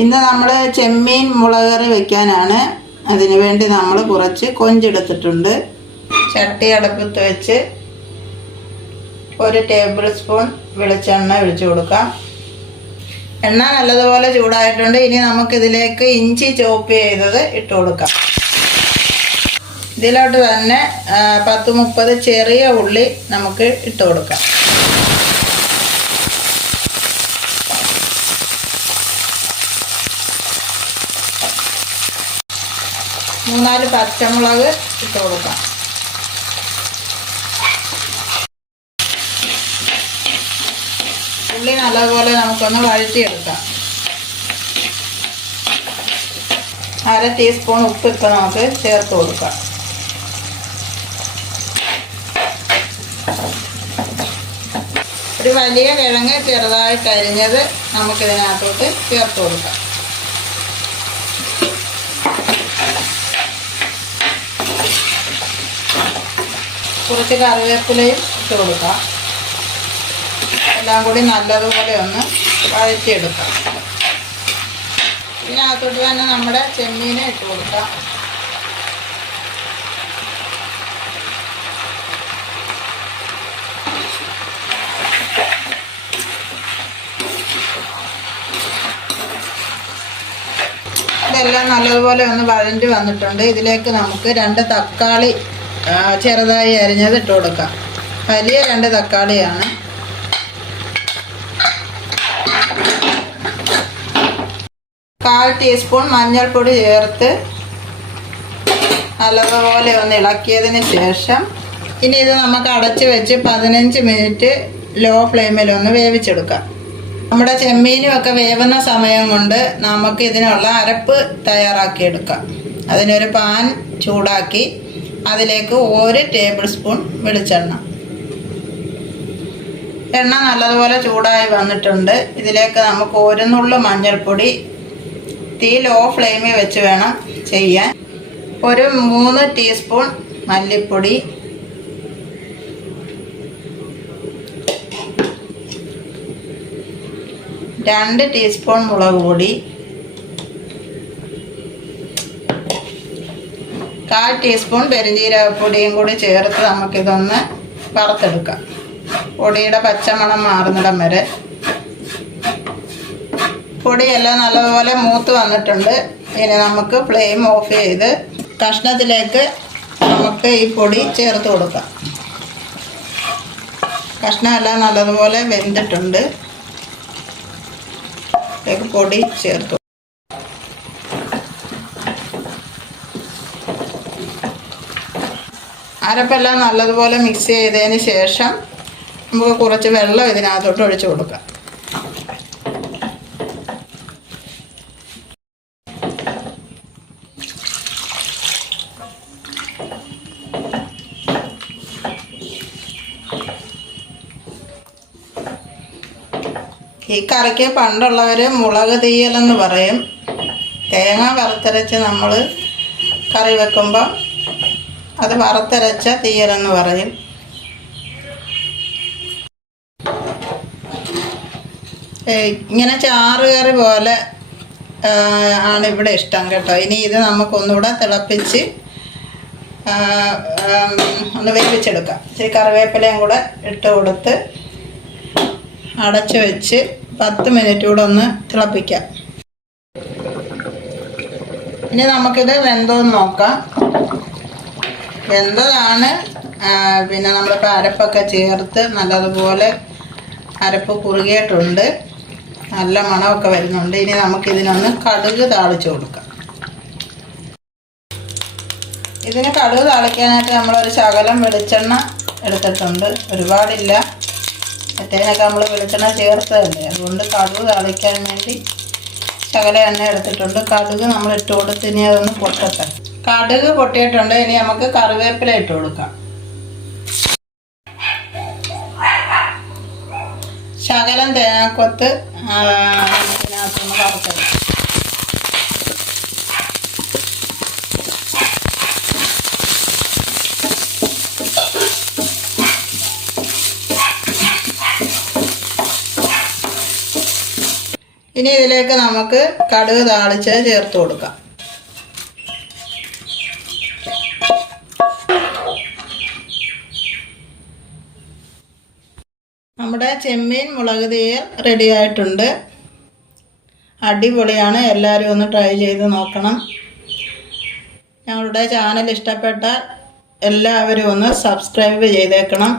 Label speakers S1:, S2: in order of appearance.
S1: ഇന്ന് നമ്മൾ ചെമ്മീൻ മുളക് കറി വെക്കാനാണ്. അതിനു വേണ്ടി നമ്മൾ കുറച്ച് കൊഞ്ചെടുത്തിട്ടുണ്ട്. ചട്ടി അടുപ്പത്ത് വെച്ച് ഒരു ടേബിൾ സ്പൂൺ വെളിച്ചെണ്ണ ഒഴിച്ചു കൊടുക്കാം. എണ്ണ നല്ലതുപോലെ ചൂടായിട്ടുണ്ട്. ഇനി നമുക്കിതിലേക്ക് ഇഞ്ചി ചോപ്പ് ചെയ്തത് ഇട്ട് കൊടുക്കാം. ഇതിലോട്ട് തന്നെ പത്ത് മുപ്പത് ചെറിയ ഉള്ളി നമുക്ക് ഇട്ട് കൊടുക്കാം. മൂന്നാൽ പച്ചമുളക് ഇട്ട് കൊടുക്കാം. ഉള്ളി നല്ലതുപോലെ നമുക്കൊന്ന് വഴറ്റിയെടുക്കാം. അര ടീസ്പൂൺ ഉപ്പ് ഇപ്പം നമുക്ക് ചേർത്ത് കൊടുക്കാം. ഒരു വലിയ കിഴങ്ങ് ചെറുതായിട്ട് അരിഞ്ഞത് നമുക്കിതിനകത്തോട്ട് ചേർത്ത് കൊടുക്കാം. കുറച്ച് കറിവേപ്പിലയും ഇട്ട് കൊടുക്കാം. എല്ലാം കൂടി നല്ലതുപോലെ ഒന്ന് വഴറ്റിയെടുക്കാം. ഇതിനകത്തോട്ട് തന്നെ നമ്മുടെ ചെമ്മീനെ ഇട്ട് കൊടുക്കാം. ഇതെല്ലാം നല്ലതുപോലെ ഒന്ന് വഴണ്ടി വന്നിട്ടുണ്ട്. ഇതിലേക്ക് നമുക്ക് രണ്ട് തക്കാളി ചെറുതായി അരിഞ്ഞത് ഇട്ട് കൊടുക്കാം. വലിയ രണ്ട് തക്കാളിയാണ്. കാൽ ടീസ്പൂൺ മഞ്ഞൾപ്പൊടി ചേർത്ത് നല്ലതുപോലെ ഒന്ന് ഇളക്കിയതിന് ശേഷം ഇനി ഇത് നമുക്ക് അടച്ച് വെച്ച് പതിനഞ്ച് മിനിറ്റ് ലോ ഫ്ലെയിമിൽ ഒന്ന് വേവിച്ചെടുക്കാം. നമ്മുടെ ചെമ്മീനും ഒക്കെ വേവുന്ന സമയം കൊണ്ട് നമുക്ക് ഇതിനുള്ള അരപ്പ് തയ്യാറാക്കിയെടുക്കാം. അതിനൊരു പാൻ ചൂടാക്കി അതിലേക്ക് ഒരു ടേബിൾ സ്പൂൺ വെളിച്ചെണ്ണ. എണ്ണ നല്ലതുപോലെ ചൂടായി വന്നിട്ടുണ്ട്. ഇതിലേക്ക് നമുക്ക് ഒരു നുള്ളു മഞ്ഞൾപ്പൊടി തീ ലോ ഫ്ലെയിമിൽ വെച്ച് വേണം ചെയ്യാൻ. ഒരു മൂന്ന് ടീസ്പൂൺ മല്ലിപ്പൊടി. രണ്ട് ടീസ്പൂൺ മുളക് പൊടി. കാൽ ടീസ്പൂൺ പെരുംജീരകപ്പൊടിയും കൂടി ചേർത്ത് നമുക്കിതൊന്ന് വറുത്തെടുക്കാം. പൊടിയുടെ പച്ചമണം മാറുന്നിടം വരെ. പൊടിയെല്ലാം നല്ലപോലെ മൂത്ത് വന്നിട്ടുണ്ട്. ഇനി നമുക്ക് ഫ്ലെയിം ഓഫ് ചെയ്ത് കഷ്ണത്തിലേക്ക് നമുക്ക് ഈ പൊടി ചേർത്ത് കൊടുക്കാം. കഷ്ണമെല്ലാം നല്ലതുപോലെ വെന്തിട്ടുണ്ട്. പൊടി ചേർത്തു അരപ്പെല്ലാം നല്ലതുപോലെ മിക്സ് ചെയ്തതിന് ശേഷം നമുക്ക് കുറച്ച് വെള്ളം ഇതിനകത്തോട്ട് ഒഴിച്ചു കൊടുക്കാം. ഈ കറിക്ക് പണ്ടുള്ളവർ മുളക് തീയലെന്ന് പറയും. തേങ്ങ വറുത്തരച്ച് നമ്മൾ കറി വെക്കുമ്പോൾ അത് വറുത്തരച്ച തീയലെന്ന് പറയും. ഇങ്ങനെ ചാറ് കറി പോലെ ആണ് ഇവിടെ ഇഷ്ടം കേട്ടോ. ഇനി ഇത് നമുക്കൊന്നുകൂടെ തിളപ്പിച്ച് ഒന്ന് വേവിച്ചെടുക്കാം. ഇച്ചിരി കറിവേപ്പിലയും കൂടെ ഇട്ട് കൊടുത്ത് അടച്ചു വെച്ച് പത്ത് മിനിറ്റ് കൂടെ ഒന്ന് തിളപ്പിക്കാം. ഇനി നമുക്കിത് വെന്തോന്ന് നോക്കാം. വെന്തതാണ് പിന്നെ നമ്മളിപ്പോൾ അരപ്പൊക്കെ ചേർത്ത് നല്ലതുപോലെ അരപ്പ് കുറുകിയിട്ടുണ്ട്. നല്ല മണമൊക്കെ വരുന്നുണ്ട്. ഇനി നമുക്കിതിനൊന്ന് കടുക് താളിച്ചു കൊടുക്കാം. ഇതിന് കടുക് താളിക്കാനായിട്ട് നമ്മളൊരു ശകലം വെളിച്ചെണ്ണ എടുത്തിട്ടുണ്ട്. ഒരുപാടില്ല. മറ്റേതിനൊക്കെ നമ്മൾ വെളിച്ചെണ്ണ ചേർത്തതല്ലേ? അതുകൊണ്ട് കടുക് താളിക്കാൻ വേണ്ടി ശകല എണ്ണ എടുത്തിട്ടുണ്ട്. കടുക് നമ്മൾ ഇട്ട് കൊടുത്ത് അതൊന്ന് പൊട്ടട്ടെ. കടുക് പൊട്ടിയിട്ടുണ്ട്. ഇനി നമുക്ക് കറിവേപ്പില ഇട്ട് കൊടുക്കാം. ശകലം തേങ്ങാക്കൊത്ത് വറുത്തെടുക്കാം. ഇനി ഇതിലേക്ക് നമുക്ക് കടുക് താളിച്ച് ചേർത്ത് കൊടുക്കാം. നമ്മുടെ ചെമ്മീൻ മുളക് തീയൽ റെഡി ആയിട്ടുണ്ട്. അടിപൊളിയാണ്. എല്ലാവരും ഒന്ന് ട്രൈ ചെയ്ത് നോക്കണം. ഞങ്ങളുടെ ചാനൽ ഇഷ്ടപ്പെട്ട എല്ലാവരും ഒന്ന് സബ്സ്ക്രൈബ് ചെയ്തേക്കണം.